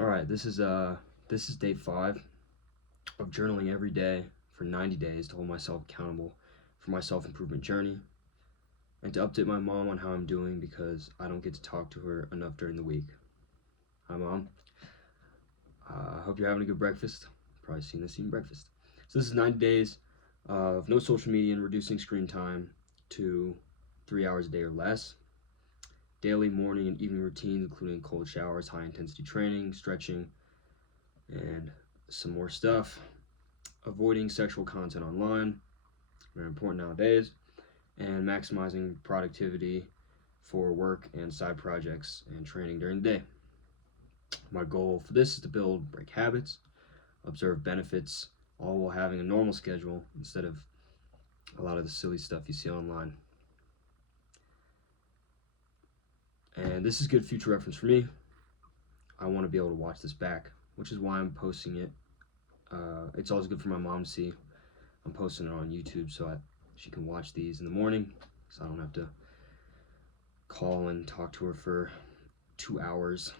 All right, this is day 5 of journaling every day for 90 days to hold myself accountable for my self-improvement journey and to update my mom on how I'm doing because I don't get to talk to her enough during the week. Hi, Mom. I hope you're having a good breakfast. Probably seen this eating breakfast. So this is 90 days of no social media and reducing screen time to 3 hours a day or less. Daily morning and evening routines, including cold showers, high intensity training, stretching, and some more stuff. Avoiding sexual content online, very important nowadays, and maximizing productivity for work and side projects and training during the day. My goal for this is to break habits, observe benefits, all while having a normal schedule instead of a lot of the silly stuff you see online. And this is good future reference for me. I want to be able to watch this back, which is why I'm posting it. It's always good for my mom to see. I'm posting it on YouTube so she can watch these in the morning, so I don't have to call and talk to her for 2 hours.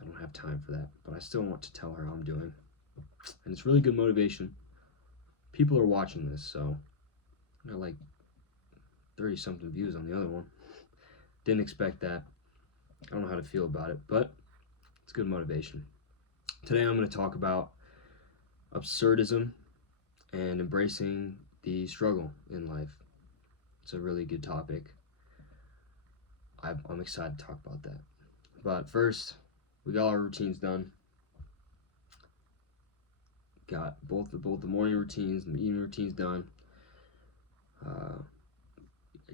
I don't have time for that, but I still want to tell her how I'm doing. And it's really good motivation. People are watching this, so I got like 30 something views on the other one. Didn't expect that. I don't know how to feel about it, but it's good motivation. Today I'm going to talk about absurdism and embracing the struggle in life. It's a really good topic. I'm excited to talk about that. But first, we got our routines done. Got both the morning routines and the evening routines done.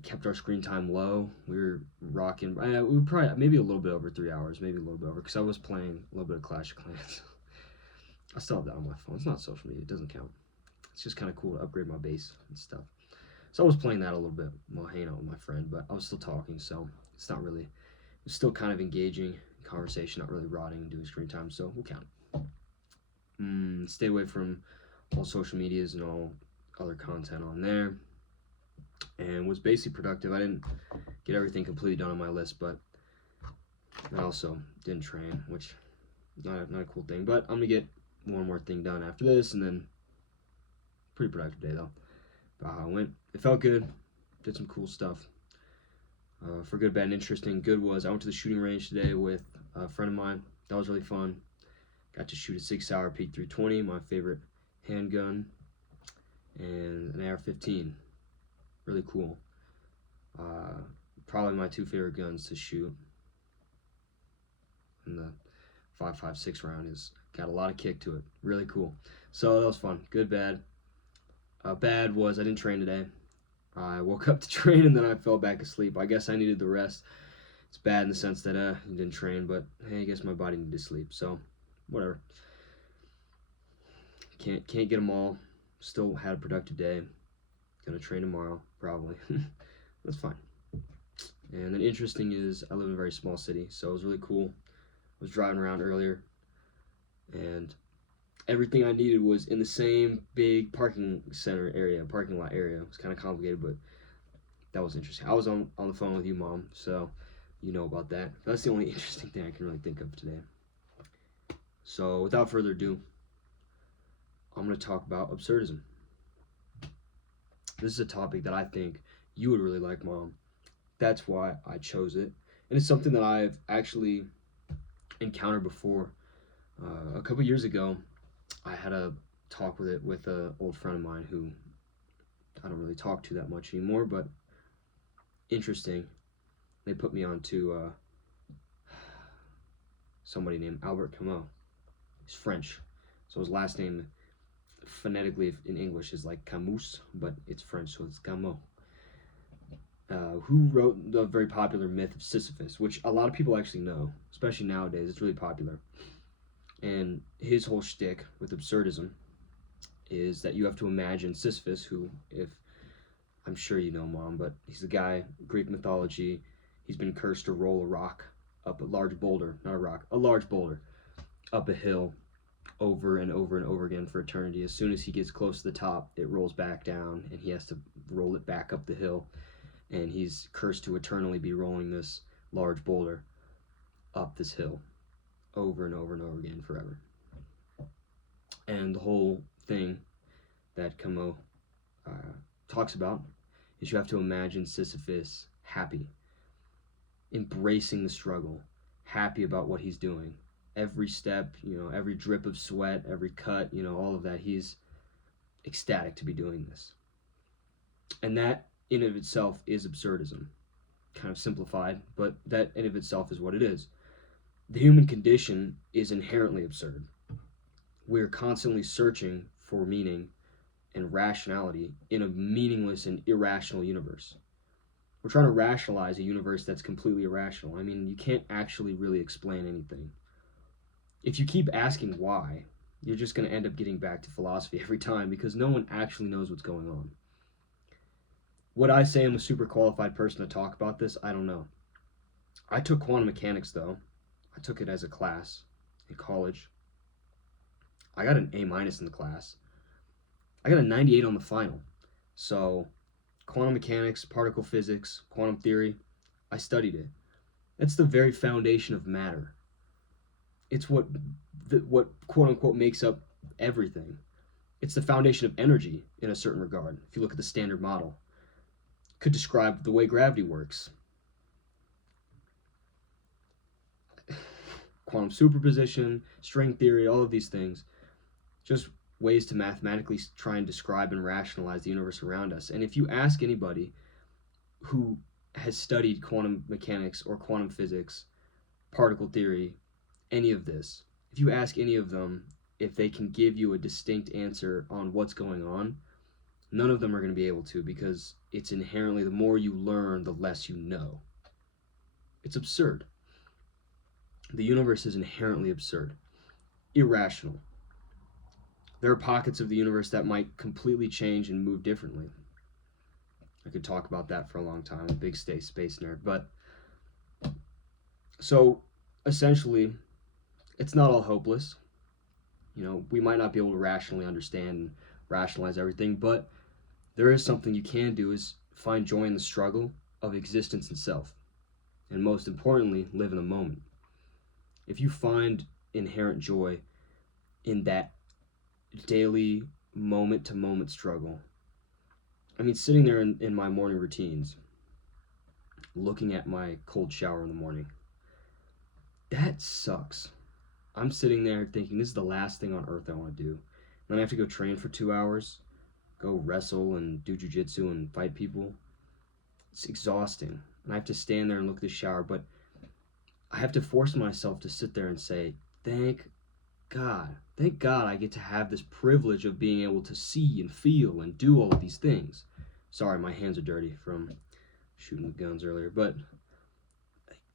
Kept our screen time low. We were rocking. We were probably maybe a little bit over 3 hours, maybe a little bit over, because I was playing a little bit of Clash of Clans. I still have that on my phone. It's not social media. It doesn't count. It's just kind of cool to upgrade my base and stuff. So I was playing that a little bit while hanging out with my friend, but I was still talking, so it's not really. It's still kind of engaging conversation, not really rotting and doing screen time, so we'll count it. Stay away from all social medias and all other content on there. And was basically productive. I didn't get everything completely done on my list, but I also didn't train, which not a cool thing. But I'm gonna get one more thing done after this, and then pretty productive day though. About how it went. It felt good. Did some cool stuff. For good, bad, and interesting. Good was I went to the shooting range today with a friend of mine. That was really fun. Got to shoot a 6-hour Peak 320, my favorite handgun, and an AR-15. Really cool. Probably my 2 favorite guns to shoot. And the 5.56 round is got a lot of kick to it. Really cool. So that was fun. Good, bad. Bad was I didn't train today. I woke up to train and then I fell back asleep. I guess I needed the rest. It's bad in the sense that you didn't train, but hey, I guess my body needed to sleep. So whatever. Can't get them all. Still had a productive day. Gonna train tomorrow, probably. That's fine. And then interesting is I live in a very small city, so it was really cool. I was driving around earlier, and everything I needed was in the same big parking lot area. It was kind of complicated, but that was interesting. I was on the phone with you, Mom, so you know about that. That's the only interesting thing I can really think of today. So without further ado, I'm going to talk about absurdism. This is a topic that I think you would really like, Mom. That's why I chose it. And it's something that I've actually encountered before. A couple years ago, I had a talk with it with an old friend of mine who I don't really talk to that much anymore, but interesting. They put me on to somebody named Albert Camus. He's French, so his last name phonetically in English is like Camus, but it's French, so it's Camus. Who wrote the very popular myth of Sisyphus, which a lot of people actually know, especially nowadays. It's really popular. And his whole shtick with absurdism is that you have to imagine Sisyphus, who, if I'm sure you know, Mom, but he's a guy, Greek mythology. He's been cursed to roll a rock up a large boulder, not a rock, a large boulder up a hill over and over and over again for eternity. As soon as he gets close to the top, it rolls back down, and he has to roll it back up the hill. And he's cursed to eternally be rolling this large boulder up this hill over and over and over again forever. And the whole thing that Camus talks about is you have to imagine Sisyphus happy, embracing the struggle, happy about what he's doing. Every step, every drip of sweat, every cut, all of that, he's ecstatic to be doing this. And that in of itself is absurdism. Kind of simplified, but that in of itself is what it is. The human condition is inherently absurd. We're constantly searching for meaning and rationality in a meaningless and irrational universe. We're trying to rationalize a universe that's completely irrational. I mean, you can't actually really explain anything. If you keep asking why, you're just going to end up getting back to philosophy every time because no one actually knows what's going on. Would I say I'm a super qualified person to talk about this? I don't know. I took quantum mechanics, though. I took it as a class in college. I got an A- in the class. I got a 98 on the final. So, quantum mechanics, particle physics, quantum theory, I studied it. That's the very foundation of matter. It's what quote unquote makes up everything. It's the foundation of energy in a certain regard. If you look at the Standard Model, it could describe the way gravity works. Quantum superposition, string theory, all of these things, just ways to mathematically try and describe and rationalize the universe around us. And if you ask anybody who has studied quantum mechanics or quantum physics, particle theory, any of this, if you ask any of them if they can give you a distinct answer on what's going on, none of them are going to be able to, because it's inherently, the more you learn, the less you know. It's absurd. The universe is inherently absurd, irrational. There are pockets of the universe that might completely change and move differently. I could talk about that for a long time. I'm a big space nerd. But so essentially, it's not all hopeless. We might not be able to rationally understand and rationalize everything, but there is something you can do, is find joy in the struggle of existence itself. And most importantly, live in the moment. If you find inherent joy in that daily moment-to-moment struggle, I mean, sitting there in my morning routines, looking at my cold shower in the morning, that sucks. I'm sitting there thinking, this is the last thing on earth I want to do. Then I have to go train for 2 hours, go wrestle and do jujitsu and fight people. It's exhausting. And I have to stand there and look at the shower, but I have to force myself to sit there and say, thank God I get to have this privilege of being able to see and feel and do all of these things. Sorry, my hands are dirty from shooting the guns earlier, but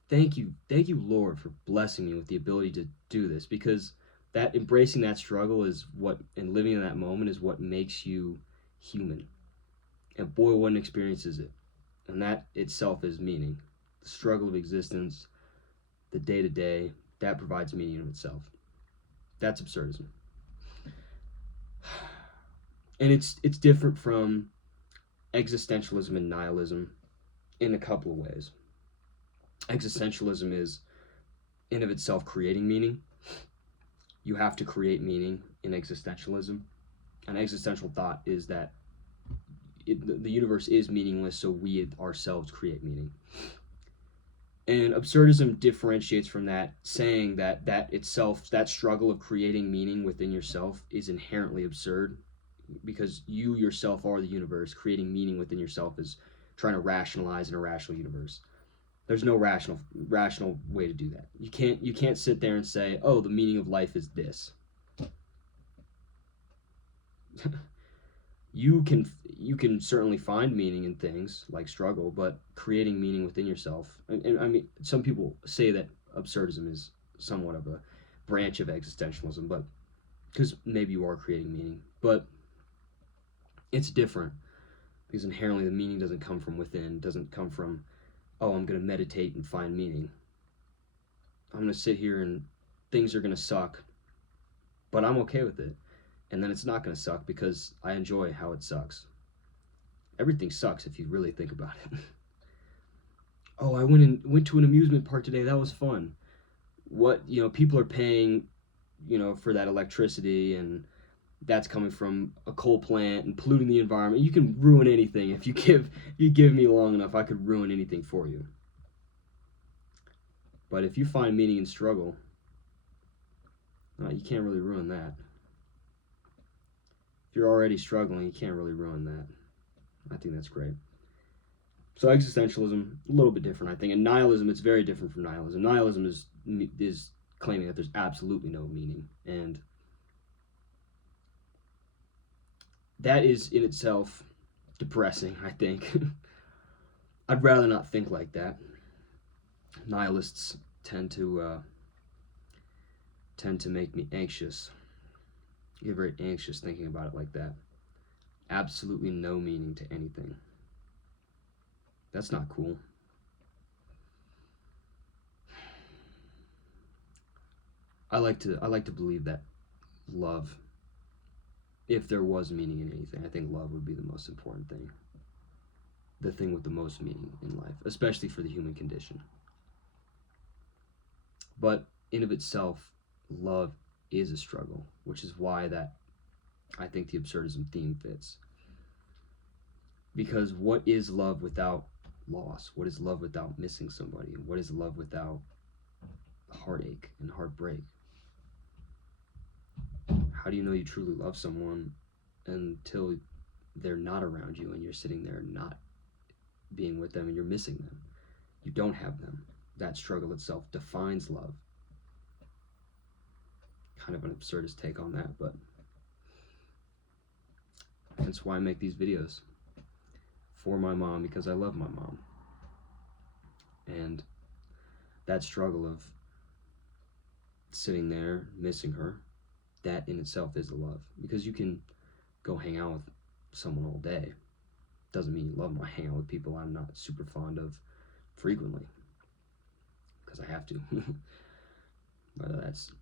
thank you, Lord, for blessing me with the ability to do this, because that embracing that struggle is what, and living in that moment is what makes you human. And boy, one experiences it. And that itself is meaning. The struggle of existence, the day-to-day, that provides meaning in itself. That's absurdism. And it's different from existentialism and nihilism in a couple of ways. Existentialism is in of itself creating meaning. You have to create meaning in existentialism. An existential thought is that the universe is meaningless, so we ourselves create meaning. And absurdism differentiates from that, saying that itself, that struggle of creating meaning within yourself, is inherently absurd, because you yourself are the universe. Creating meaning within yourself is trying to rationalize an irrational universe. There's no rational way to do that. You can't sit there and say, oh, the meaning of life is this. You can certainly find meaning in things like struggle, but creating meaning within yourself, and I mean, some people say that absurdism is somewhat of a branch of existentialism, but because maybe you are creating meaning, but it's different, because inherently the meaning doesn't come from within, doesn't come from, oh, I'm going to meditate and find meaning. I'm going to sit here and things are going to suck, but I'm okay with it. And then it's not going to suck because I enjoy how it sucks. Everything sucks if you really think about it. Oh, I went to an amusement park today. That was fun. what, people are paying, for that electricity, and that's coming from a coal plant and polluting the environment. You can ruin anything if you give me long enough. I could ruin anything for you. But if you find meaning in struggle, you can't really ruin that. If you're already struggling, you can't really ruin that. I think that's great. So existentialism, a little bit different, I think. And nihilism, it's very different from nihilism. Nihilism is claiming that there's absolutely no meaning, and that is in itself depressing, I think. I'd rather not think like that. Nihilists tend to make me anxious. I get very anxious thinking about it like that. Absolutely no meaning to anything. That's not cool. I like to believe that love, if there was meaning in anything, I think love would be the most important thing. The thing with the most meaning in life, especially for the human condition. But in of itself, love is a struggle, which is why that I think the absurdism theme fits. Because what is love without loss? What is love without missing somebody? And what is love without heartache and heartbreak? How do you know you truly love someone until they're not around you and you're sitting there not being with them and you're missing them? You don't have them. That struggle itself defines love. Kind of an absurdist take on that, but that's why I make these videos. For my mom, because I love my mom. And that struggle of sitting there missing her, that in itself is the love. Because you can go hang out with someone all day. Doesn't mean you love them. I hang out with people I'm not super fond of frequently, because I have to. Whether that's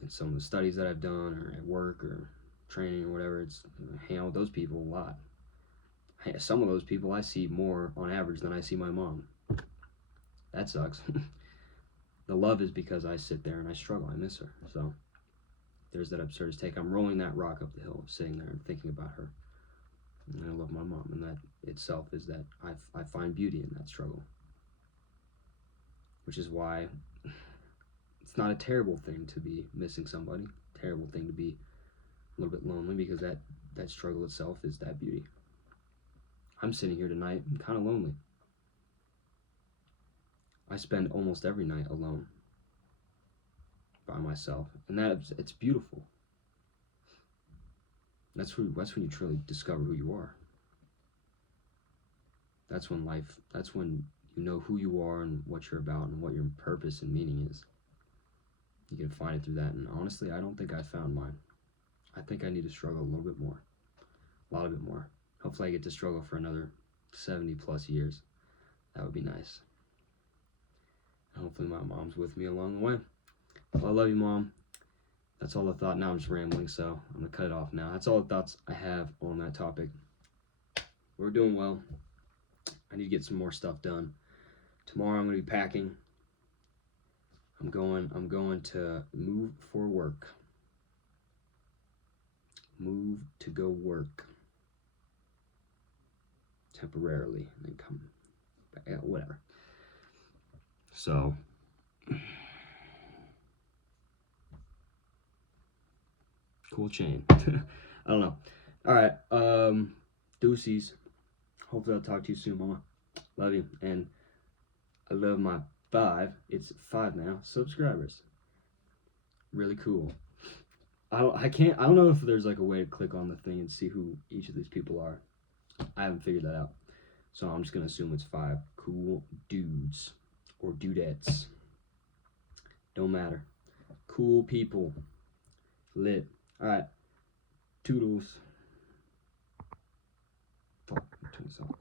in some of the studies that I've done, or at work, or training, or whatever, it's hang out with those people a lot. Some of those people I see more on average than I see my mom. That sucks. The love is because I sit there and I struggle. I miss her. So there's that absurdist take. I'm rolling that rock up the hill, sitting there and thinking about her. And I love my mom, and that itself is that I find beauty in that struggle. Which is why it's not a terrible thing to be missing somebody. Terrible thing to be a little bit lonely, because that struggle itself is that beauty. I'm sitting here tonight, I'm kind of lonely. I spend almost every night alone, by myself, and it's beautiful. That's when you truly discover who you are. That's when you know who you are and what you're about and what your purpose and meaning is. You can find it through that, and honestly, I don't think I found mine. I think I need to struggle a little bit more, a lot bit more. Hopefully I get to struggle for another 70 plus years. That would be nice. And hopefully my mom's with me along the way. Well, I love you, Mom. That's all the thought. Now I'm just rambling, so I'm going to cut it off now. That's all the thoughts I have on that topic. We're doing well. I need to get some more stuff done. Tomorrow I'm going to be packing. I'm going to move for work. Move to go work. Temporarily, and then come back, whatever. So cool chain. I don't know. All right, deuces. Hopefully I'll talk to you soon, Mama. Love you, and I love my 5 now subscribers. Really cool. I don't know if there's like a way to click on the thing and see who each of these people are. I haven't figured that out. So I'm just going to assume it's 5 cool dudes or dudettes. Don't matter. Cool people. Lit. Alright. Toodles. Fuck, turn this off.